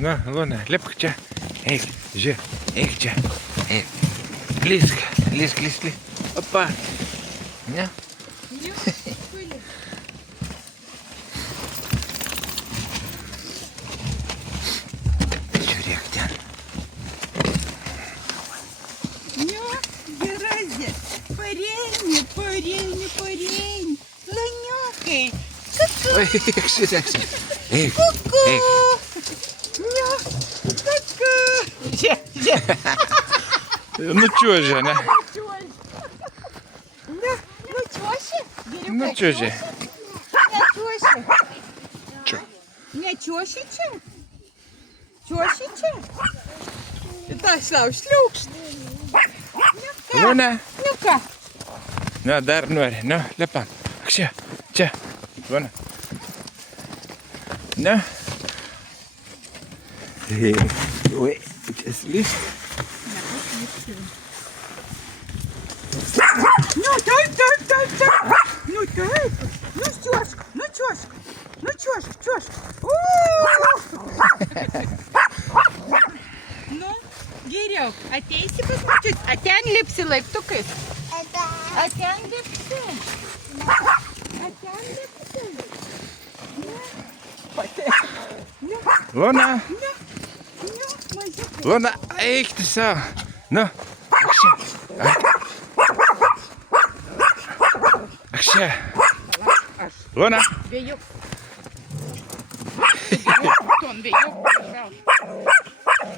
Na, Luna, lipk čia. Eik, žiūrėk, eik čia. Eik. Lysk. Opa. Ne? Žiūrėk ten. Gerazė. Parėjai. Laniukai. Oi, žiūrėk. Eik. Kuku. Eik. Kuku. Nučiuožė, ne? Nučiuoši? Nučiuožė. Nečiuoši čia? Čiuoši čia? Ir tą šliaukšt. Luna. Nu ką? Nu, dar nori. Nu, lipam. Čia. Luna. Nu. Oi, čia slyst. Nu taip. Nu taip. Nu čiuošk. Nu, geriau. Ateisi pas močiut. Aten lipsi laiptukais. Aten lipsi. Luna. Luna, eik tu savo. Nu, akšė. Luna. Vėjuk. Ton vėjuk.